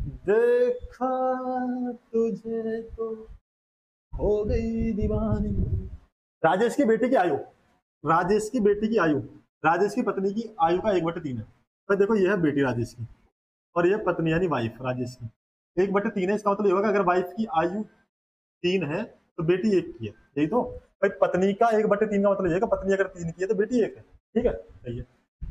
देखा तुझे तो हो गई दीवानी। राजेश की बेटी की आयु, राजेश की बेटी की आयु, राजेश की पत्नी की आयु का 1/3 है। तो देखो ये है बेटी राजेश की, और ये पत्नी यानी वाइफ राजेश की। 1/3 है, इसका मतलब ये होगा अगर वाइफ की आयु 3 है तो बेटी 1 की है, यही तो। भाई पत्नी का 1/3 का मतलब ये है कि पत्नी अगर 3 की है तो बेटी 1 है। ठीक है, सही है।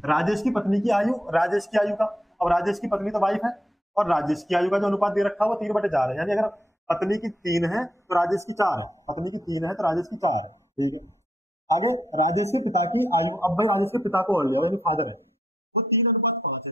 राजेश की पत्नी की आयु, राजेश की आयु का, अब राजेश की पत्नी तो वाइफ है, और राजेश की आयु का जो अनुपात दे रखा है वो 3/4 है। यानी अगर पत्नी की 3 है तो राजेश की 4 है, पत्नी की 3 है तो राजेश की 4 है। ठीक है, आगे राजेश के पिता की आयु, अब भाई राजेश के पिता को और लिया यानी फादर है, वो 3:5 है।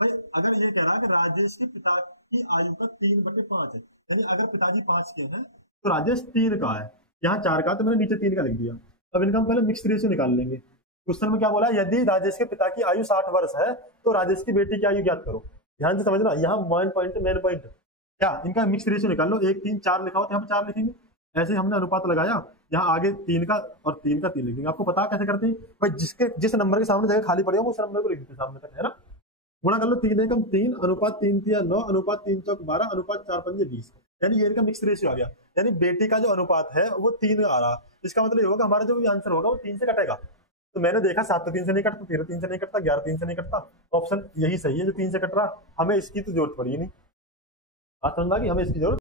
भाई अगर ये कह रहा है कि राजेश के पिता की आयु का 3/5 है, यानी अगर पिताजी 5 के हैं तो राजेश 3 का है, यहाँ 4 का, तो मैंने नीचे 3 का लिख दिया। अब इनका हम पहले मिक्स रेशियो निकाल लेंगे। क्वेश्चन में क्या बोला, यदि राजेश के पिता की आयु 60 वर्ष है तो राजेश की बेटी की आयु ज्ञात करो। ध्यान से समझना, यहाँ मेन पॉइंट, मेन पॉइंट क्या, इनका मिक्स रेशियो निकाल लो। 1 3 4 लिखा हो तो यहाँ पे 4 लिखेंगे। ऐसे ही हमने अनुपात लगाया, यहाँ आगे 3 का और 3 का 3 लिख देंगे। आपको पता कैसे करते हैं भाई, जिसके जिस नंबर के सामने जगह खाली पड़ी हो उस नंबर को लिख देते सामने तक, है ना। गुणा कर लो, 3 एकम 3, अनुपात 3 तिया 9, अनुपात 3 चौक 12, अनुपात 4 पंजे 20। यानी ये इनका मिक्स रेशियो आ गया। यानी बेटी का जो अनुपात है वो 3 आ रहा। इसका मतलब ये होगा हमारा जो भी आंसर होगा वो 3 से कटेगा। तो मैंने देखा 7 तो 3 से नहीं कटता, 13 3 से नहीं कटता, 11 3 से नहीं कटता। ऑप्शन यही सही है जो 3 से कट रहा। हमें इसकी तो जरूरत पड़ी नहीं। बात समझ आ गई, हमें इसकी जरूरत